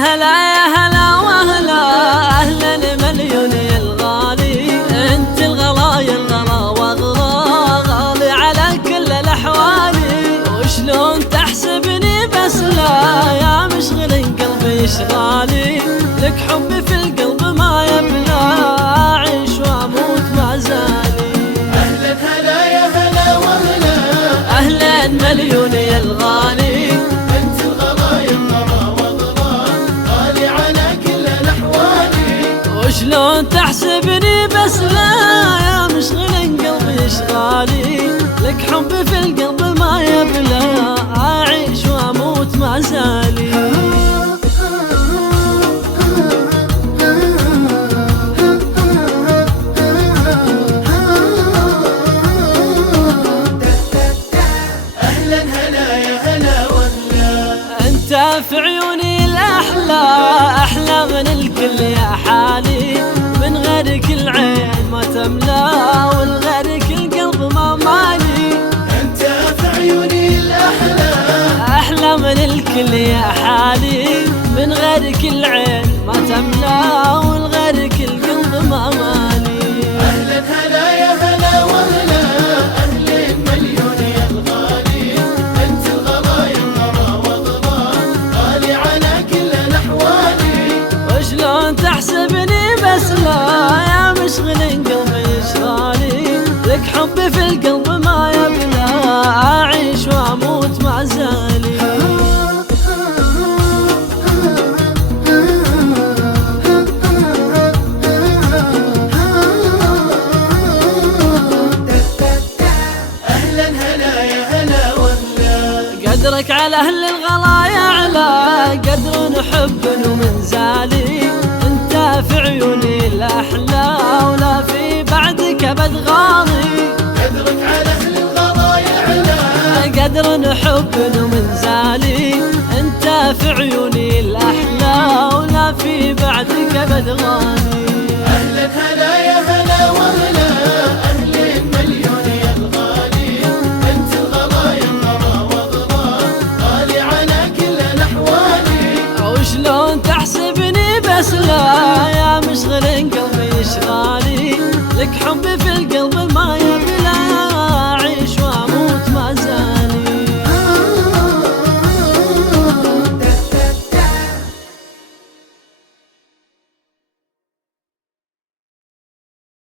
هلا يا هلا وهلا، أهلا مليون يا الغالي، انت الغلا يا الغلا واغلا، غالي على كل الأحوالي. وشلون تحسبني بس لا يا مشغل قلبي اشغالي، لك حبي في القلب ما يبلى، أعيش وأموت ما زالي. أهلا هلا يا هلا وهلا، أهلا مليون يا الغالي، انت الغلا يا الغلا واغلا، غالي على كل الأحوالي. وشلون تحسبني بس لا يا مشغل قلبي اشغالي، لك حبي في القلب ما يبلى، أعيش وأموت ما زالي. أهلا هلا يا هلا وهلا، انت في عيوني الأحلى، أحلى من الكل يا حالي، من غيرك العين ما تملى، والغيرك القلب ما مالي. انت في عيوني الأحلى، أحلى من الكل يا حالي، من غيرك العين ما تملى، والغيرك القلب ما مالي. أهلا هلا يا هلا وهلا، أهلا مليون يا الغالي، انت الغلا يا الغلا واغلا، غالي على كل الأحوالي. وشلون تحسبني بس لا يا مشغل قلبي اشغالي، لك حبي في القلب ما يبلى، أعيش وأموت مع زالي. أهلا هلا يا هلا وهلا، قدرك على أهل الغلا يعلى، قدر نحب ومن زالي، انت في عيوني الأحلى، ولا في بعدك أبد غالي. قدرك على أهل الغلا يعلى، قدر نحب ومن زالي، انت في عيوني الأحلى، ولا في بعدك أبد غالي. أهلا هلا يا هلا وهلا، أهلا مليون يا الغالي، انت الغلا يا الغلا واغلا، غالي على كل الأحوالي. وشلون تحسبني بس لا يا مشغل قلبي اشغالي، لك حبي في القلب